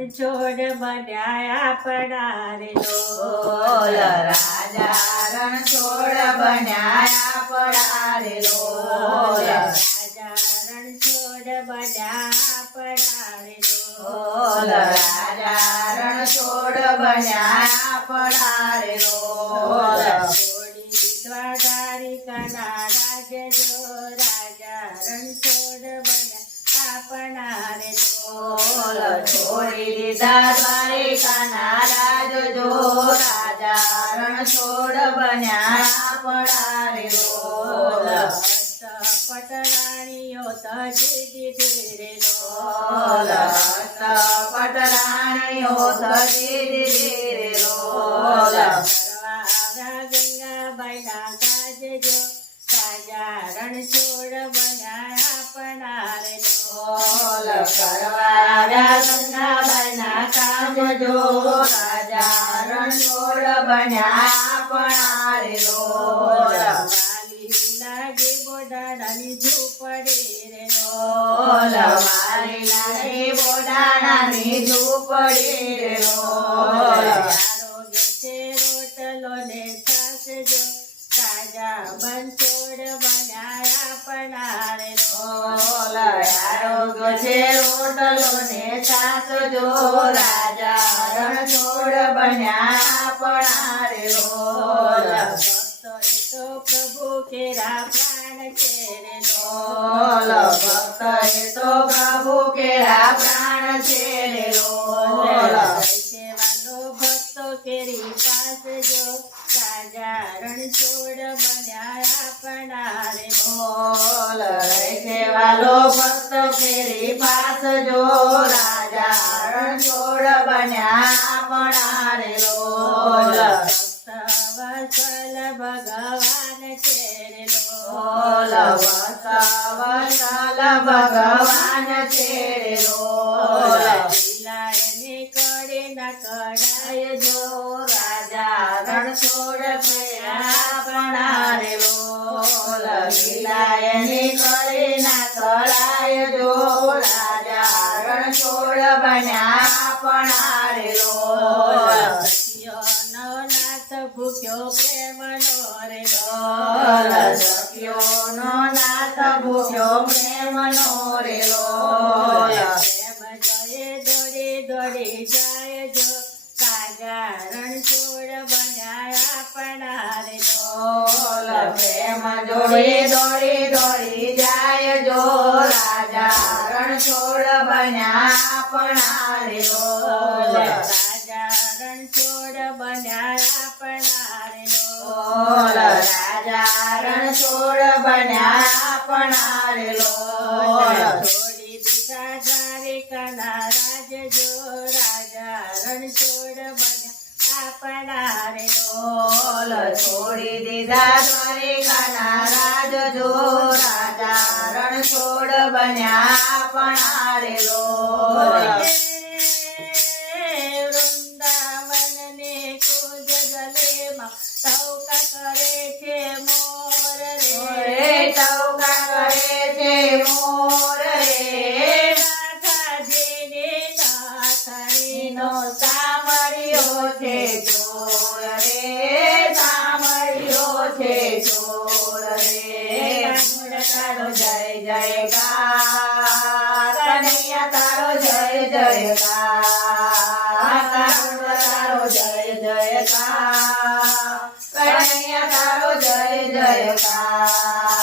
રણછોડ બન્યા આપણા રે લોલ રાજા રણછોડ બન્યા આપણા રે લોલ રાજા રણછોડ બન્યા આપણા રે લોલ રાજા રણછોડ બન્યા આપણા રે લોલ છોડી દ્વારિકાના રાજ જો રાજા રણછોડ બન્યા આપણા રે લોલ છોડી દીધા દ્વારિકાના રાજ જો રાજા રણછોડ બન્યા આપણા રે લોલ પટરાણીઓ તજી દીધી રે લોલ પટરાણીઓ તજી દીધી રે લોલ ગંગાબાઈના કાજ જો રાજા રણછોડ બન્યા આપણા રે લોલ કરવા ગંગાબાઈના કાજ જો રાજા રણછોડ બન્યા આપણા રે લોલ લાગી બોડાણાની ઝૂંપડી રે લોલ મારી લાગી બોડાણાની ઝૂંપડી રે લોલ આરોગ્ય છે રોટલો ને છાસ જો રાજા રણછોડ બન્યા આપણા રે લોલ આરોગ્ય છે રોટલો ને છાસ જો રાજા રણછોડ બન્યા આપણા રે લોલ પ્રભુ કેરા પ્રાણ છે રે લોલ ભક્ત એ તો પ્રભુ કેરા પ્રાણ છે રે લોલ સેવાનો ભક્તો કેરી પાસે જો રાજા રણછોડ બન્યા આપણા રે લોલ સેવાલો ભક્ત કેરી પાસ જો રાજા રણછોડ બન્યા આપણા રે લોલ વત્સલ ભગવાન છે રે લોલ વત્સલ ભગવાન છે રે લોલ લીલાને કરે ના કડાય જો રાજા રણછોડ બન્યા આપણા રે લોલ લીલાયની કરે ના કળાય જો રાજા રણછોડ બન્યા આપણા રે લોલ નાથ ભૂખ્યો પ્રેમનો રે લોલ સખ્યોનો નાથ ભૂખ્યો પ્રેમનો રે લોલ પ્રેમ જય દોડી દોડી જાય જો રાજા રણછોડ બન્યા આપણા રે લોલ પ્રેમ જોડી દોડી દોડી જાય જો રાજા રણછોડ બન્યા આપણા રે લોલ રાજા રણછોડ બન્યા આપણા રે લોલ રાજા રણછોડ બન્યા આપણા રે લોલ છોડી દીધા દ્વારિકાના રાજ જો રાજા રણછોડ બન્યા આપણા રે લોલ છોડી દીધા દ્વારિકાના રાજ જો રાજા રણછોડ બન્યા આપણા રે લોલ ટૌકા કરે છે મોર રે ટૌકા કરે છે મોર રે નાથાજીને નાથણીનો સામળ્યો છે ચોર રે સામળ્યો છે ચોર રે તારો જય જયકાર કનૈયા તારો જય જયકાર તારો જય જયકાર કનૈયા તારો જય જયકાર